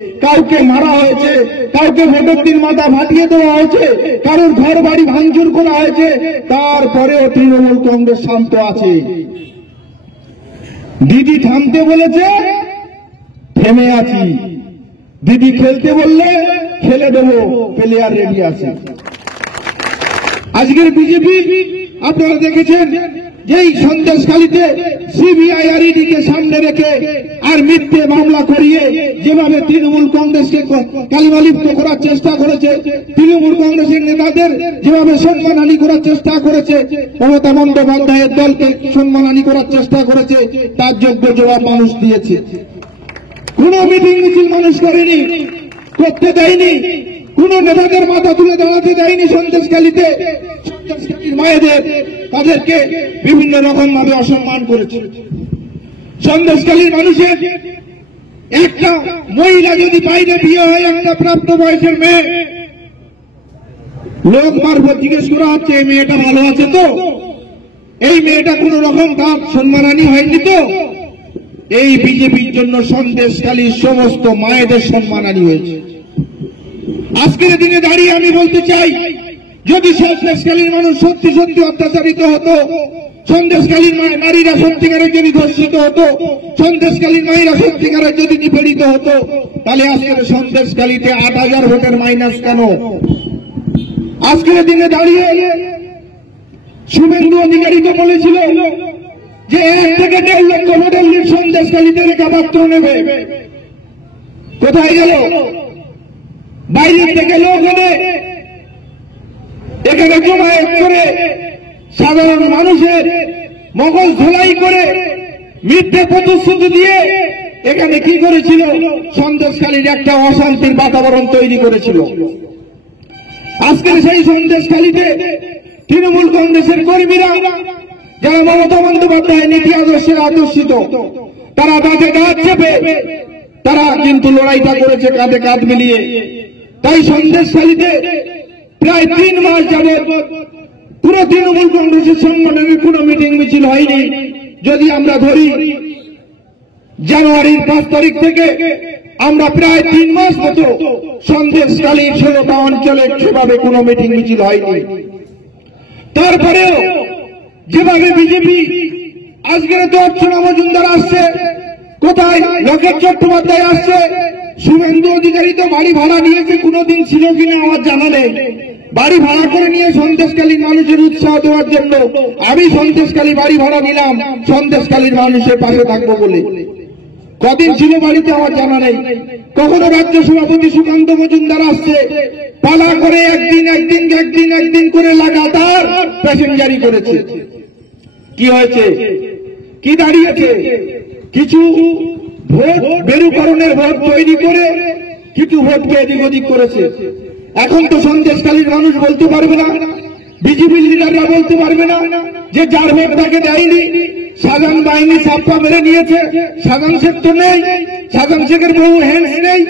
কাউকে মারা হয়েছে, কাউকে ভোটের দিন মাথা ফাটিয়ে দেওয়া হয়েছে, কারোর ঘর বাড়ি ভাঙচুর করা হয়েছে, তারপরেও তৃণমূল কংগ্রেস শান্ত আছে। দিদি থামতে বলেছে, থেমে আছি। দিদি খেলতে বললে খেলে দেবো, প্লেয়ার রেডি আছে। আজকের বিজেপি আপনারা দেখেছেন যেই সন্দেশখালীতে সিবিআই আর ইডি কে সামনে রেখে আর মিথ্যে মামলা করিয়ে যেভাবে তৃণমূল কংগ্রেসকে কালিমালিপ্ত করার চেষ্টা করেছে, তৃণমূল কংগ্রেসের নেতাদের যেভাবে সম্মানহানি করার চেষ্টা করেছে, মমতা বন্দ্যোপাধ্যায়ের দলকে সম্মানহানি করার চেষ্টা করেছে, তার যোগ্য জবাব মানুষ দিয়েছে। কোন মিটিং মিছিল মানুষ করেনি, করতে দেয়নি, কোন নেতাদের মাথা তুলে দাঁড়াতে দেয়নি সন্দেশখালীতে। সন্দেশখালীর মায়েদের তাদেরকে বিভিন্ন রকম ভাবে অসম্মান করেছে। সন্দেশখালীর মানুষের একটা মহিলা যদি বাইরে বিয়ে হয়, একটা প্রাপ্ত বয়সের মেয়ে, লোক মারফত জিজ্ঞেস করা হচ্ছে এই মেয়েটা ভালো আছে তো, এই মেয়েটা কোন রকম তার সম্মানহানি হয়নি তো। এই বিজেপির জন্য সন্দেশখালীর সমস্ত মায়েদের সম্মানহানি হয়েছে। আজকের দিনে দাঁড়িয়ে আমি বলতে চাই, যদি সন্দেশখালীর মানুষ সত্যি সত্যি অত্যাচারিত হতো, সন্দেশখালীর নারীরা সত্যিকারের যদি ধর্ষিত হতো, সন্দেশখালীর নারীরা সত্যিকারের যদি নিপীড়িত হতো, তাহলে আজকের সন্দেশখালীতে ৮,০০০ ভোটের মাইনাস কেন? আজকের দিনে দাঁড়িয়ে শুভেন্দু অধিকারী তো বলেছিল যে ১ থেকে ১.৫ লক্ষ ভোটের লিড সন্দেশখালীতে লেখাপাত্র নেবে। কোথায় গেল? বাইরে থেকে লোক এনে এখানে জমায়েত করে সাধারণ মানুষের মগজ ধোলাই করে মিথ্যে প্রতিশ্রুতি দিয়ে এখানে কি করেছিল? সন্দেশখালীর একটা অশান্তির বাতাবরণ তৈরি করেছিল। আজকের সেই সন্দেশখালীতে তৃণমূল কংগ্রেসের কর্মীরা, যারা মমতা বন্দ্যোপাধ্যায় নীতি আদর্শের আদর্শিত, তারা কাঁধে কাঁধ চেপে তারা কিন্তু লড়াইটা করেছে কাঁধে কাঁধ মিলিয়ে। তাই সন্দেশখালীতে প্রায় ৩ মাস যাবৎ পুরো তৃণমূল কংগ্রেসের সম্মানে কোন মিটিং মিছিল হয়নি। যদি আমরা ধরি জানুয়ারির ৫ তারিখ থেকে আমরা প্রায় ৩ মাস মতো সন্দেশখালীর ১৬টা অঞ্চলে সেভাবে কোন মিটিং মিছিল হয়নি। তারপরেও যেভাবে বিজেপি আজকের তো অর্চনা মজুমদার আসছে, কোথায় লোকেশ চট্টোপাধ্যায় আসছে, শুভেন্দু অধিকারী তো বাড়ি ভাড়া নিয়েছে, কোনোদিন ছিল কিনা আমার জানা নেই। বাড়ি ভাড়া করে নিয়ে সন্দেশখালীর মানুষের উৎসাহ দেওয়ার জন্য আমি সন্দেশখালী বাড়ি ভাড়া নিলাম সন্দেশখালীর মানুষের পাশে থাকবো বলে। কদিন ছিল বাড়িতে আমার জানা নেই। কখনো রাজ্য সভাপতি সুকান্ত মজুমদার আসছে, পালা করে একদিন করে লাগাতার প্যাসেঞ্জারি করেছে। কি হয়েছে? কি দাঁড়িয়েছে? কিছু ভোট বেরুকরণের ভোট তৈরি করে কিছু ভোটকে এদিক ওদিক করেছে। এখন তো সন্দেশখালীর মানুষ বলতে পারবে না, বিজেপি লিডাররা বলতে পারবে না যে যার ভোট তাকে দেয়নি। সাজান বাহিনী ছাপ্পা মেরে নিয়েছে, সাজান শেখ তো নেই, সাজান শেখের বহু হ্যান্ড নেই,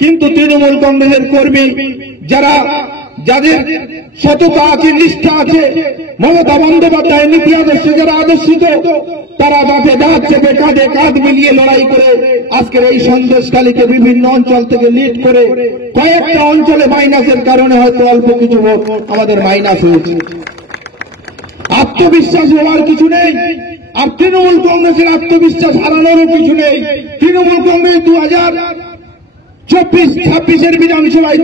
কিন্তু তৃণমূল কংগ্রেসের কর্মী যাদের সততা আছে, নিষ্ঠা আছে, মমতা বন্দ্যোপাধ্যায়ের নীতি আদর্শে যারা আদর্শিত, তারা বাঁধে দাঁত চেপে কাঁধে কাঁধ মিলিয়ে লড়াই করে আজকের এই সন্দেশখালীকে বিভিন্ন অঞ্চল থেকে লিড করে কয়েকটা অঞ্চলে মাইনাসের কারণে হয়তো অল্প কিছু ভোট আমাদের মাইনাস হয়েছে। আত্মবিশ্বাস হওয়ার কিছু নেই, আর তৃণমূল কংগ্রেসের আত্মবিশ্বাস হারানোরও কিছু নেই। তৃণমূল কংগ্রেস 2024-26 বিধানসভায়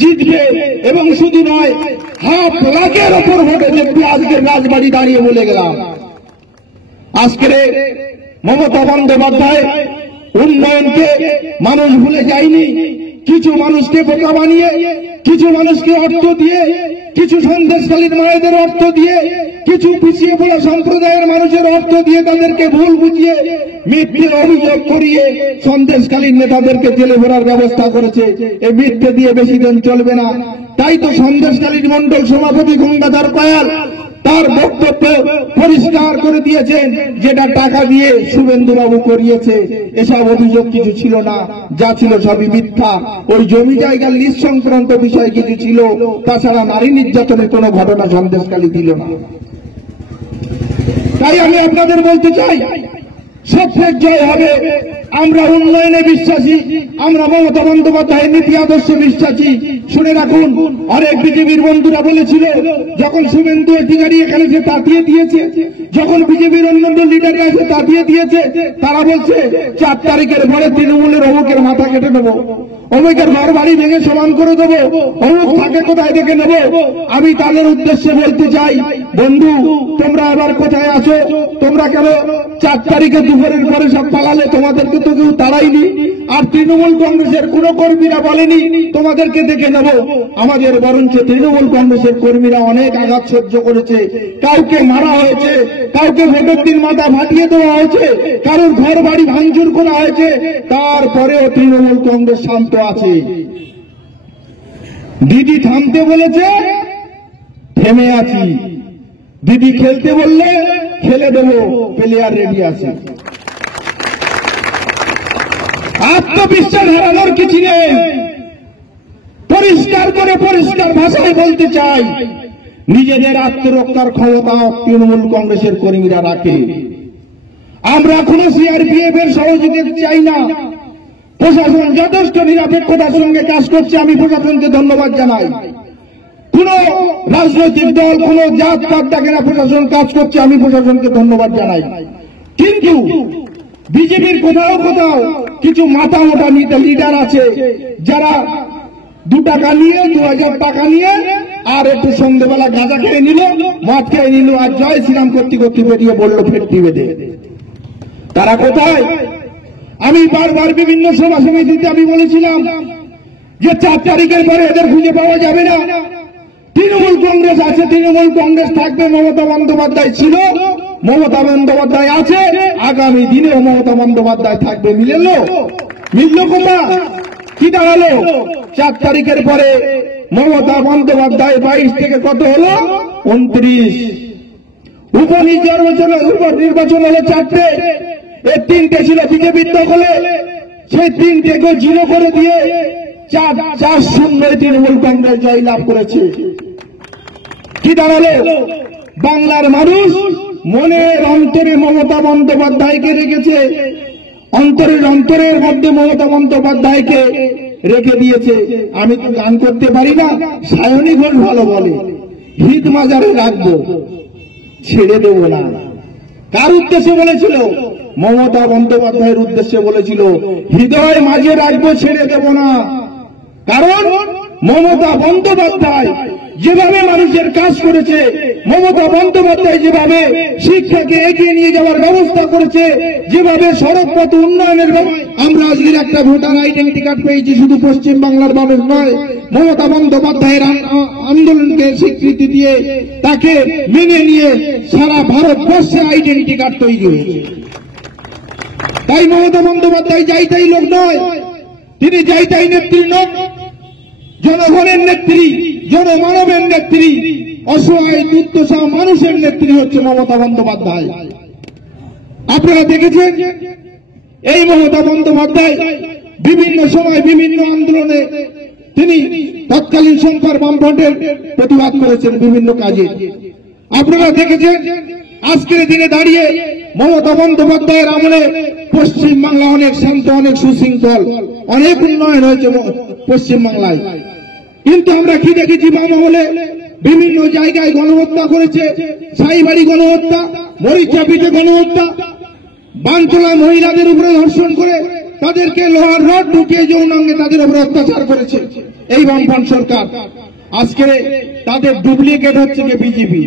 জিতবে, এবং শুধু নয়, 5,00,000-এর ওপর ভোটে জিতবে। আজকের রাজবাড়ি দাঁড়িয়ে বলে গেলাম। আজকের মমতা বন্দ্যোপাধ্যায় উন্নয়নকে মানুষ ভুলে যায়নি। কিছু মানুষকে বোকা বানিয়ে, কিছু মানুষকে অর্থ দিয়ে, কিছু সন্দেশখালীর মায়েদের অর্থ দিয়ে, কিছু পিছিয়ে পড়া সম্প্রদায়ের মানুষের অর্থ দিয়ে তাদেরকে ভুল বুঝিয়ে মিথ্যের অভিযোগ করিয়ে সন্দেশখালীর নেতাদেরকে জেলে ভরার ব্যবস্থা করেছে। এই মিথ্যে দিয়ে বেশি দিন চলবে না। তাই তো সন্দেশখালীর মন্ডল সভাপতি গঙ্গাধর পায়াল তার বক্তব্য পরিষ্কার করে দিয়েছেন, যেটা টাকা দিয়ে শুভেন্দুবাবু করিয়েছে, এসব অভিযোগ কিছু ছিল না, যা ছিল সবই মিথ্যা। ওই জমি জায়গার লিজ সংক্রান্ত বিষয় কিছু ছিল, তাছাড়া নারী নির্যাতনের কোনো ঘটনা সন্দেশখালী দিল না। তাই আমি আপনাদের বলতে চাই, সত্যের জয় হবে, আমরা উন্নয়নে বিশ্বাসী, আমরা মমতা বন্দ্যোপাধ্যায়ের নীতি আদর্শে বিশ্বাসী। শুনে রাখুন, অনেক বিজেপির বন্ধুরা বলেছিল যখন শুভেন্দু অধিকারী এখানে যে তাতিয়ে দিয়েছে, যখন বিজেপির অন্যান্য লিডাররা এসে তাতিয়ে দিয়েছে, তারা বলছে 4 তারিখের পরে তৃণমূলের অমুকের মাথা কেটে দেবো, অমুকের ঘর বাড়ি ভেঙে সমান করে দেবো, অমুক থাকে কোথায় দেখে নেব। আমি তাদের উদ্দেশ্যে বলতে চাই, বন্ধু তোমরা এবার কোথায় আছো? তোমরা কেন 4 তারিখে দুপুরের পরে সব পালালে? তোমাদেরকে তো কেউ তাড়াইনি, আর তৃণমূল কংগ্রেসের কোন কর্মীরা বলেনি তোমাদেরকে দেখে নেব। আমাদের বরঞ্চ তৃণমূল কংগ্রেসের কর্মীরা অনেক আঘাত সহ্য করেছে, কাউকে মারা হয়েছে, কাউকে ভোটের দিন মাথা ফাটিয়ে দেওয়া হয়েছে, কারোর ঘর বাড়ি ভাঙচুর করা হয়েছে, তারপরেও তৃণমূল কংগ্রেস শান্ত আছে। দিদি থামতে বলেছে, থেমে আছি। দিদি খেলতে বললে খেলে দেবো, প্লেয়ার রেডি আছে। আত্মবিশ্বাস হারানোর কিছু নেই। পরিষ্কার করে পরিষ্কার ভাষায় বলতে চাই, নিজেদের আত্মরক্ষার ক্ষমতা তৃণমূল কংগ্রেসের কর্মীরা রাখে। আমরা কোন সিআরপিএফ এর সহযোগিতা চাই না। প্রশাসন যথেষ্ট নিরপেক্ষতার সঙ্গে কাজ করছে, আমি প্রশাসনকে ধন্যবাদ জানাই। কোন রাজনৈতিক দল, কোন জাত পাত দেখে না, প্রশাসন কাজ করছে, আমি প্রশাসনকে ধন্যবাদ জানাই। কিন্তু বিজেপির কোথাও কোথাও কিছু মাথা মোটা লিডার আছে, যারা 2 টাকা নিয়ে, 2000 টাকা নিয়ে, আর একটু সন্ধ্যেবেলা গাঁজা খেয়ে নিল, মদ খেয়ে নিল, আর জয় শ্রীরাম করতে করতে বেরিয়ে বললো ফেটটি বেঁধে। তারা কোথায়? আমি বারবার বিভিন্ন সভা সমিতিতে আমি বলেছিলাম যে 4 তারিখের পরে এদের খুঁজে পাওয়া যাবে না। তৃণমূল কংগ্রেস আছে, তৃণমূল কংগ্রেস থাকবে। মমতা বন্দ্যোপাধ্যায় ছিল, মমতা বন্দ্যোপাধ্যায় আছে, আগামী দিনেও মমতা বন্দ্যোপাধ্যায় থাকবে। মিলল কোথা? কি দাঁড়ালো? 4 তারিখের পরে মমতা বন্দ্যোপাধ্যায় 22 থেকে কত হলো? 29। উপনির্বাচন হলো 4টে, এর 3টে ছিল বিজেপির দখলে, সেই 3টেকে 0 করে দিয়ে 4-0 তৃণমূল কংগ্রেস জয়লাভ করেছে। কি দাঁড়ালো? বাংলার মানুষ মনের অন্তরে মমতা বন্দ্যোপাধ্যায়কে রেখেছে, অন্তরের মধ্যে মমতা বন্দ্যোপাধ্যায়কে রেখে দিয়েছে। আমি তো গান করতে পারি না, সায়নী ঘোষ ভালো বলে, হিত মাজারে রাখবো, ছেড়ে দেব না। কার উদ্দেশ্যে বলেছিল? মমতা বন্দ্যোপাধ্যায়ের উদ্দেশ্যে বলেছিল, হৃদয় মাঝে রাখবো, ছেড়ে দেব না। কারণ মমতা বন্দ্যোপাধ্যায় যেভাবে মানুষের কাজ করেছে, মমতা বন্দ্যোপাধ্যায় যেভাবে শিক্ষাকে এগিয়ে নিয়ে যাওয়ার ব্যবস্থা করেছে, যেভাবে সড়কপথ উন্নয়নের, আমরা আজকের একটা ভোটার আইডেন্টি কার্ড পেয়েছি, শুধু পশ্চিম বাংলার মানুষ নয়, মমতা বন্দ্যোপাধ্যায়ের আন্দোলনকে স্বীকৃতি দিয়ে তাকে মেনে নিয়ে সারা ভারতবর্ষে আইডেন্টি কার্ড তৈরি হয়েছে। তাই মমতা বন্দ্যোপাধ্যায় যাই তাই লোক নয়, তিনি যাই তাই নেত্রী নন, জনগণের নেত্রী, জনমানবের নেত্রী, অসহায় দুর্দশা মানুষের নেত্রী হচ্ছে মমতা বন্দ্যোপাধ্যায়। আপনারা দেখেছেন এই মমতা বন্দ্যোপাধ্যায় বিভিন্ন সময় বিভিন্ন আন্দোলনে তিনি তৎকালীন সরকার বামফ্রন্টের প্রতিবাদ করেছেন বিভিন্ন কাজে। আপনারা দেখেছেন আজকের দিনে দাঁড়িয়ে মমতা বন্দ্যোপাধ্যায়ের আমলে পশ্চিমবাংলা অনেক শান্ত, অনেক সুশৃঙ্খল, অনেক উন্নয়ন হয়েছে পশ্চিমবাংলায়। কিন্তু আমরা কি দেখেছি? বাম আমলে বিভিন্ন জায়গায় গণহত্যা করেছে, সাইবাড়ি গণহত্যা, মরিচাপিঠে গণহত্যা, বানতলায় মহিলাদের উপরে ধর্ষণ করে তাদেরকে লোহার রড ঢুকিয়ে যৌনাঙ্গে তাদের উপরে অত্যাচার করেছে এই বামফ্রন্ট সরকার। আজকে তাদের ডুপ্লিকেট হচ্ছে যে বিজেপি।